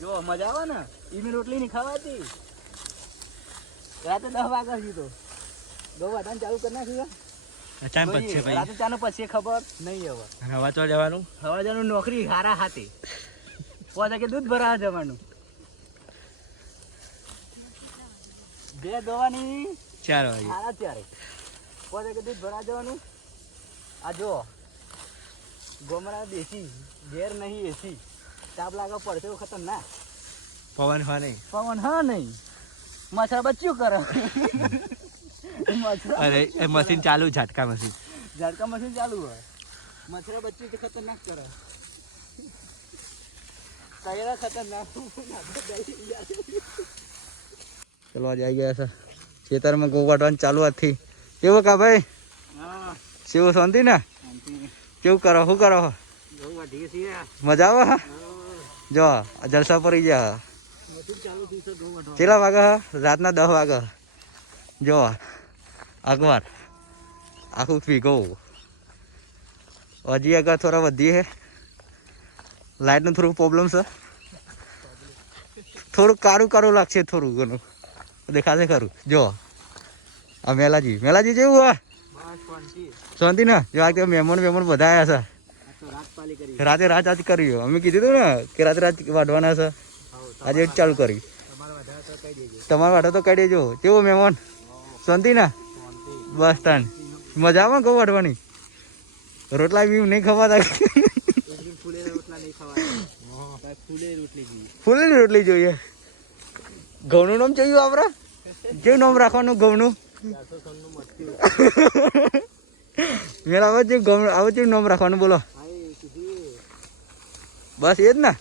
જો મજા આવે ને ઈની રોટલી નહીં ખાવાતી રાતે 10 વાગ્યા સુધી તો દો વાટાને ચાલુ કરી નાખ્યું ટાઈમ પછી ભાઈ રાતે ચાનો પછી ખબર નહીં હવે હવા તો જવાનું હવા જવાનું નોકરી હારા હાથે પોતે કે દૂધ ભરાવા જવાનું બે દોવાની 4 વાગે હારા ત્યારે પોતે કે દૂધ ભરાવા જવાનું આ જો ગોમરા દેશી ઘેર નહીં એસી તાપ લાગે પડશે ખતરનાક પવન હા નહીં પવન હા નહીં મચ્છર બચ્યું કરે અરે એ મશીન ચાલુ ઝાટકા મશીન ઝાટકા મશીન ચાલુ હોય મચ્છર બચ્યું તો ખતરનાક કરે કયરા ખતરનાક ચલો આજે આવી ગયા છે ખેતરમાં ઘઉં વાટવાનું ચાલુ હતી કેવું કા ભાઈ હા શિવ શાંતિ ને કેવું કરો શું કરો ઘઉં વાઢીએ છીએ મજા આવે હા જો જલસા પડી ગયા મશીન ચાલુ થયું છે ઘઉં વાઢવા કેટલા વાગ્યા રાતના 10 વાગ્યા જો અખબાર આખું પીગો હજી આગળ થોડા વધી છે લાઇટનું થોડું પ્રોબ્લેમ છે થોડું કારું લાગશે થોડું ઘણું દેખાશે ખરું જો આ મેલાજી જેવું હોય શાંતિ ને જો આ મહેમાન બધા આવ્યા છે રાતે રાત આજ કરી અમે કીધું હતું ને કે રાતે રાત વાઢવાના છે આજે ચાલુ કરી તમારે વાઢો તો કહી દેજો કેવો મહેમાન શાંતિ ને બસ તાન મજા આવે ઘઉં વાઢવાની રોટલા બી નહીં ખવાતા ફૂલેલી રોટલી જોઈએ ઘઉંનું નામ જોયું આપડે કેવું નામ રાખવાનું ઘઉંનું મેરા આવે ઘઉં આવે કેવું નામ રાખવાનું બોલો બસ એ જ ને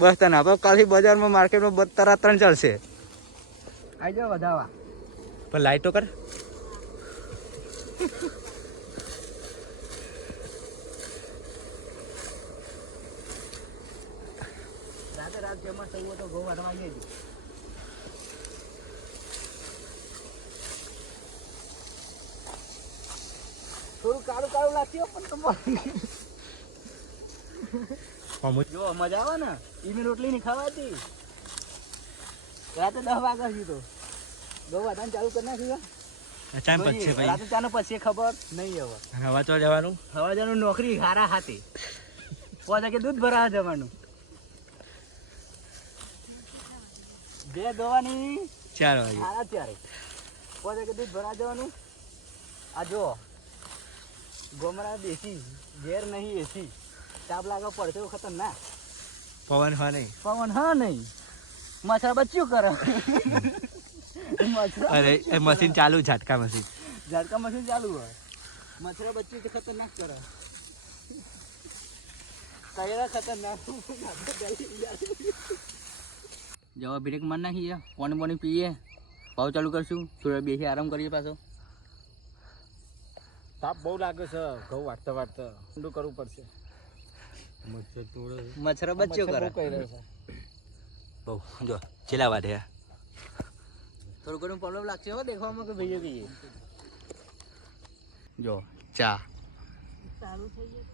બસ તને આપણે કાલથી બજારમાં માર્કેટમાં તરત 3 ચાલશે આઈ જાવ વધાવા પણ લાઈટ તો કર રાતે રાત જેમાં થયું તો ઘઉં વાઢવા આવીએ છીએ થોડું કાળું લાગતી પણ તમારે જો મજા આવે ને ઈની રોટલી નહીં ખાવાતી રાતે 10 વાગ્યા સુધી તો ઘઉં વાઢવાનું ચાલુ કરી નાખ્યું ટાઈમ પછી ભાઈ રાતે ચાનો પછી ખબર નહીં હવે હવા તો જવાનું હવા જવાનું નોકરી હારા હાથે પોતે કે દૂધ ભરાવા જવાનું બે દોવાની 4 વાગે હારા ત્યારે પોતે કે દૂધ ભરાવા જવાનું આ જો ગોમરા દેશી ઘેર નહીં એસી તાપ લાગે પડશે ખતરનાક પવન હા નહીં પવન હા નહીં મચ્છર બચ્યું કરે અરે એ મશીન ચાલુ ઝાટકા મશીન ઝાટકા મશીન ચાલુ હોય મચ્છર બચ્યું તો ખતરનાક કરે કયરા ખતરનાક જવા બ્રેક માર નાખીએ પાણી પીએ પાવ ચાલુ કરશું થોડા બેસી આરામ કરીએ પાછો તાપ બહુ લાગે છે ઘઉં વાટતા ઠંડુ કરવું પડશે મચ્છર બચ્યો કરે બહુ જો છેલ્લા વાટે થોડું ઘણું પ્રોબ્લેમ લાગશે હો દેખવામાં કે ભાઈએ કહીએ જો ચા ચાલુ થઈ ગયું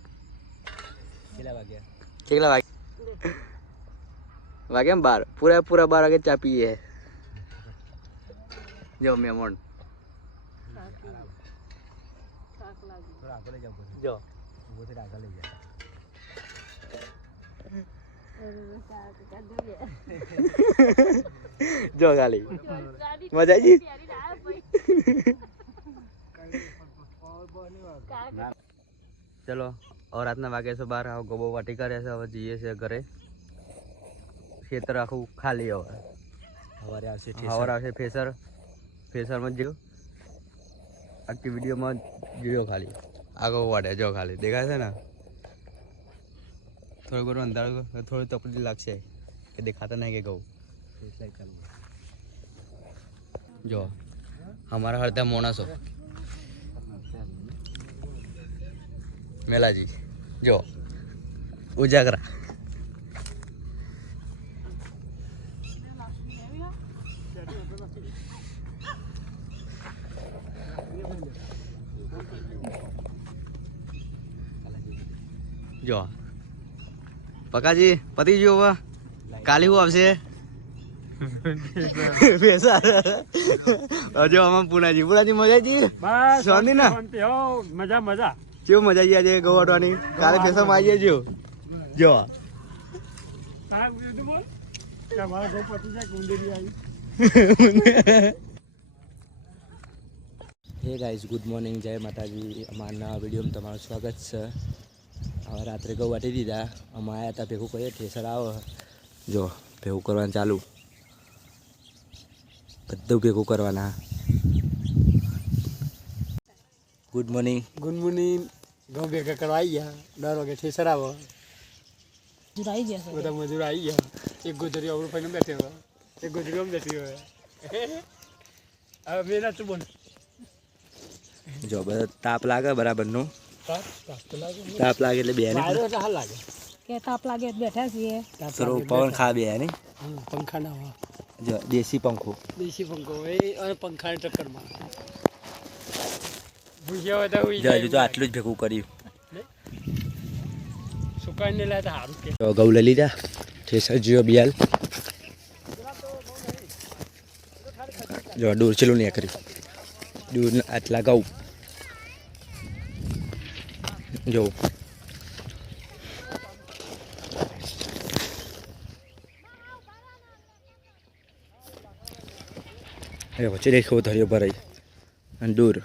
કેટલા વાગ્યા કેટલા વાગ્યા 12 પૂરા 12 વાગે ચા પીએ જો મહેમાન જો જો ખાલી મજા આવી ચલો और रातना वागे से 12 गोबो वाटी करे से હવે જઈએ છે ઘરે ખેતર આખું ખાલી હવે આવશે ફેસરમાં જો આખી વિડીયોમાં જોયો ખાલી આગળ વાડે જો ખાલી દેખાય છે ને થોડું ઘણું અંધારું થોડી તકલીફ લાગશે કે દેખાતા નહીં કે કહું જો हमारा हरदा मोणासो मेलाजी जो उजागरा जो पकाजी पति जो हुआ કાલી શું આવશે ભેસા હજુ આમાં પુનાજી મજા આવી બસ શાંતિ ને? શાંતિ, હો, મજા મજા. કેવું મજા આવી આજે ગવાટવાની કાલે ફેસમ આવી જો જો હા, બીજું બોલ. કે મારા ઘઉં પતી જાય કે ઊંધેડી આવી. હે ગાઈઝ, ગુડ મોર્નિંગ, જય માતાજી. અમારા નવા વિડીયોમાં તમારું સ્વાગત છે. હવે રાત્રે ઘઉં વાટી દીધા. અમે આવ્યા હતા ભેગું કરીએ, ઠેસર આવે જો ભેગું કરવાનું ચાલુ, બધું ભેગું કરવાના. Good morning. Good morning. ઘઉં ભેગા કરવા આવી ગયા. 10 વાગે ઠેસર આવો. બધા મજૂર આવી ગયા. એક ગોધરી અવરું ભાઈને બેઠી હોય, એક ગોધરી આમ બેઠી હોય. હવે મેં નાચું બોલ. જો બધા તાપ લાગે બરાબરનું, તાપ લાગે એટલે બે હાલ લાગે કે તાપ લાગે તો બેઠા છીએ. થોડું પવન ખા બે ને. પંખા ના હોય, જો દેશી પંખો. દેશી પંખો એ અને પંખાની ટક્કરમાં ભૂસ્યા હોય તો હુઈ જો હજુ તો જાય. આટલું જ ભેગું કર્યું. સુકાઈને લાય તો સારું કે. તો ઘઉં લઈ લીધા, ઠેસર જીઓ બિયાલ. જો દૂર ચેલું નહીં કર્યું, દૂર આટલા ઘઉં જો. એ વચ્ચે દેખો ધર્યો ભરાઈ અને દૂર